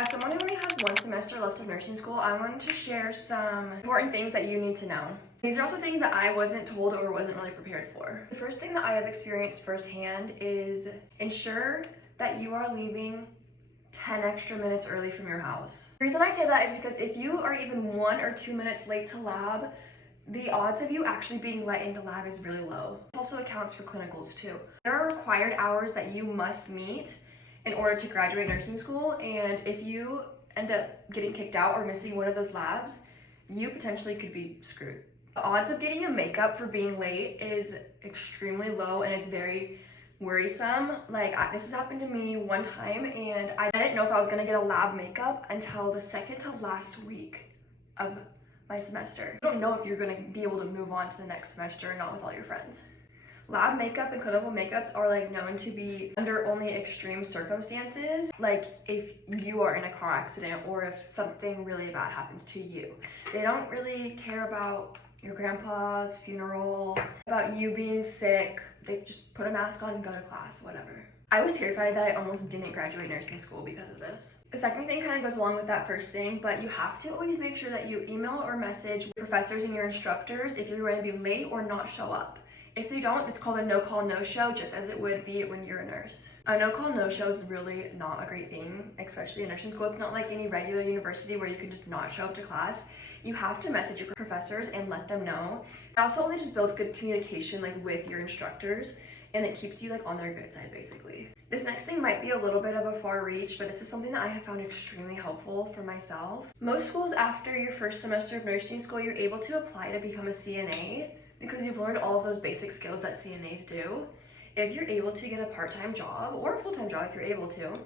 As someone who only has one semester left of nursing school, I wanted to share some important things that you need to know. These are also things that I wasn't told or wasn't really prepared for. The first thing that I have experienced firsthand is ensure that you are leaving 10 extra minutes early from your house. The reason I say that is because if you are even 1 or 2 minutes late to lab, the odds of you actually being let into lab is really low. It also accounts for clinicals too. There are required hours that you must meet in order to graduate nursing school, and if you end up getting kicked out or missing one of those labs, you potentially could be screwed. The odds of getting a makeup for being late is extremely low, and it's very worrisome. This has happened to me one time, and I didn't know if I was gonna get a lab makeup until the second to last week of my semester. You don't know if you're gonna be able to move on to the next semester or not with all your friends. Lab makeup and clinical makeups are known to be under only extreme circumstances, like if you are in a car accident or if something really bad happens to you. They don't really care about your grandpa's funeral, about you being sick. They just put a mask on and go to class, whatever. I was terrified that I almost didn't graduate nursing school because of this. The second thing kind of goes along with that first thing, but you have to always make sure that you email or message professors and your instructors if you're going to be late or not show up. If they don't, it's called a no-call, no-show, just as it would be when you're a nurse. A no-call, no-show is really not a great thing, especially in nursing school. It's not like any regular university where you can just not show up to class. You have to message your professors and let them know. It also only just builds good communication with your instructors, and it keeps you on their good side, basically. This next thing might be a little bit of a far reach, but this is something that I have found extremely helpful for myself. Most schools, after your first semester of nursing school, you're able to apply to become a CNA because you've learned all of those basic skills that CNAs do. If you're able to get a part-time job or a full-time job if you're able to,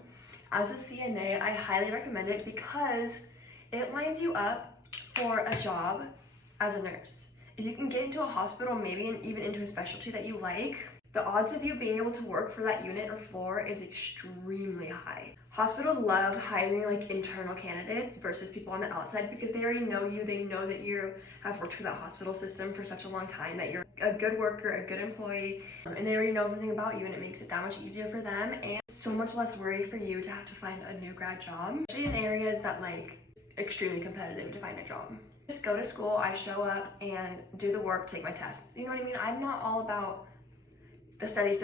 as a CNA, I highly recommend it because it lines you up for a job as a nurse. If you can get into a hospital, maybe even into a specialty that you like, the odds of you being able to work for that unit or floor is extremely high. Hospitals love hiring internal candidates versus people on the outside because they already know you. They know that you have worked for that hospital system for such a long time, that you're a good worker, a good employee, and they already know everything about you, and it makes it that much easier for them and so much less worry for you to have to find a new grad job, especially in areas that extremely competitive to find a job. Just go to school, I show up and do the work, take my tests. You know what I mean? I'm not all about the study.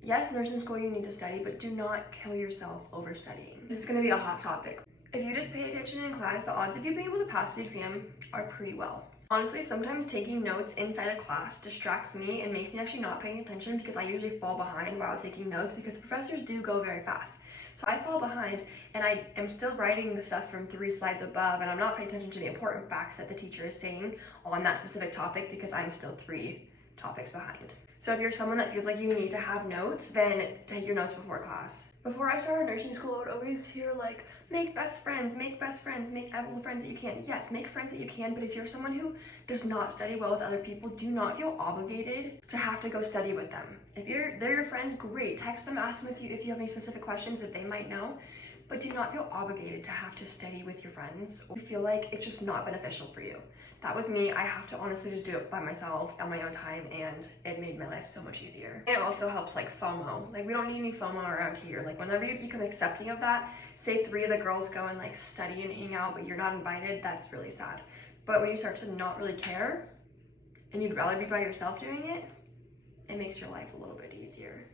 Yes, nursing school you need to study, but do not kill yourself over studying. This is going to be a hot topic. If you just pay attention in class, the odds of you being able to pass the exam are pretty well. Honestly, sometimes taking notes inside a class distracts me and makes me actually not paying attention because I usually fall behind while taking notes because the professors do go very fast. So I fall behind and I am still writing the stuff from 3 slides above, and I'm not paying attention to the important facts that the teacher is saying on that specific topic because I'm still 3 topics behind. So if you're someone that feels like you need to have notes, then take your notes before class. Before I started nursing school, I would always hear make best friends, make all the friends that you can. Yes, make friends that you can, but if you're someone who does not study well with other people, do not feel obligated to have to go study with them. If they're your friends, great. Text them, ask them if you have any specific questions that they might know, but do not feel obligated to have to study with your friends or feel like it's just not beneficial for you. That was me. I have to honestly just do it by myself on my own time, and it made my life so much easier. And it also helps FOMO. We don't need any FOMO around here. Whenever you become accepting of that, say 3 of the girls go and study and hang out, but you're not invited, that's really sad. But when you start to not really care and you'd rather be by yourself doing it, it makes your life a little bit easier.